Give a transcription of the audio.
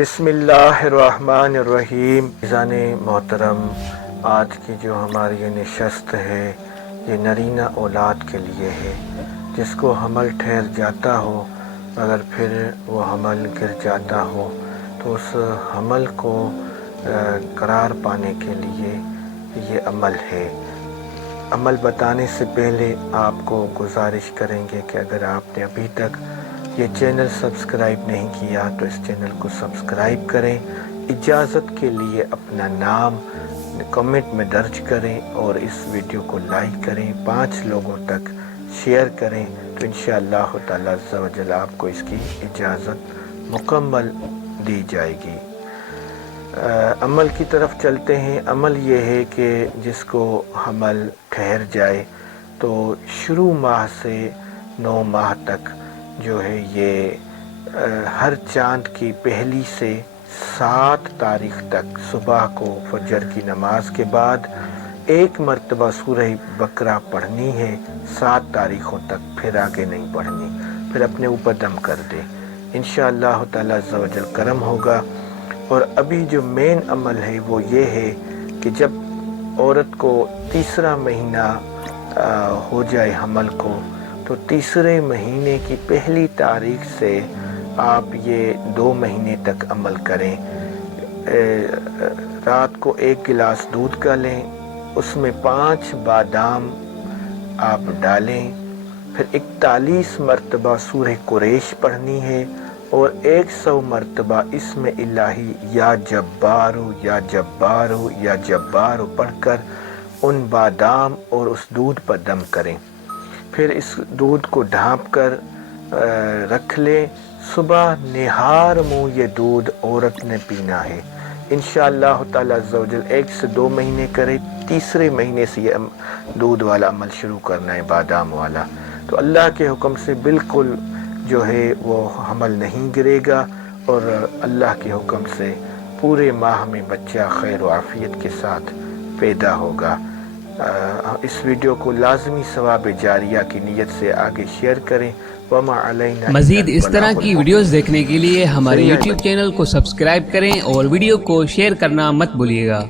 بسم اللہ الرحمن الرحیم۔ عزیزان محترم، آج کی جو ہماری یہ نشست ہے یہ نرینہ اولاد کے لیے ہے، جس کو حمل ٹھہر جاتا ہو اگر پھر وہ حمل گر جاتا ہو تو اس حمل کو قرار پانے کے لیے یہ عمل ہے۔ عمل بتانے سے پہلے آپ کو گزارش کریں گے کہ اگر آپ نے ابھی تک یہ چینل سبسکرائب نہیں کیا تو اس چینل کو سبسکرائب کریں، اجازت کے لیے اپنا نام کمنٹ میں درج کریں اور اس ویڈیو کو لائک کریں، 5 لوگوں تک شیئر کریں تو انشاءاللہ تعالی عز و جل آپ کو اس کی اجازت مکمل دی جائے گی۔ عمل کی طرف چلتے ہیں۔ عمل یہ ہے کہ جس کو حمل ٹھہر جائے تو شروع ماہ سے 9 ماہ تک جو ہے یہ ہر چاند کی پہلی سے 7 تاریخ تک صبح کو فجر کی نماز کے بعد 1 مرتبہ سورہ بقرہ پڑھنی ہے 7 تاریخوں تک، پھر آگے نہیں پڑھنی، پھر اپنے اوپر دم کر دے، انشاءاللہ تعالی عز و جل کرم ہوگا۔ اور ابھی جو مین عمل ہے وہ یہ ہے کہ جب عورت کو تیسرا مہینہ ہو جائے حمل کو تو تیسرے مہینے کی پہلی تاریخ سے آپ یہ 2 مہینے تک عمل کریں۔ رات کو 1 گلاس دودھ کا لیں، اس میں 5 بادام آپ ڈالیں، پھر 41 مرتبہ سورہ قریش پڑھنی ہے اور 100 مرتبہ اسم الہی یا جبارو یا جبارو یا جبارو پڑھ کر ان بادام اور اس دودھ پر دم کریں، پھر اس دودھ کو ڈھانپ کر رکھ لیں۔ صبح نہار منہ یہ دودھ عورت نے پینا ہے، انشاءاللہ تعالی عز و جل 1 سے 2 مہینے کرے، تیسرے مہینے سے یہ دودھ والا عمل شروع کرنا ہے، بادام والا، تو اللہ کے حکم سے بالکل جو ہے وہ حمل نہیں گرے گا اور اللہ کے حکم سے پورے ماہ میں بچہ خیر و عافیت کے ساتھ پیدا ہوگا۔ اس ویڈیو کو لازمی ثواب جاریہ کی نیت سے آگے شیئر کریں۔ وما علینا مزید اس طرح کی ویڈیوز دیکھنے کے لیے ہمارے YouTube چینل کو سبسکرائب کریں اور ویڈیو کو شیئر کرنا مت بھولیے گا۔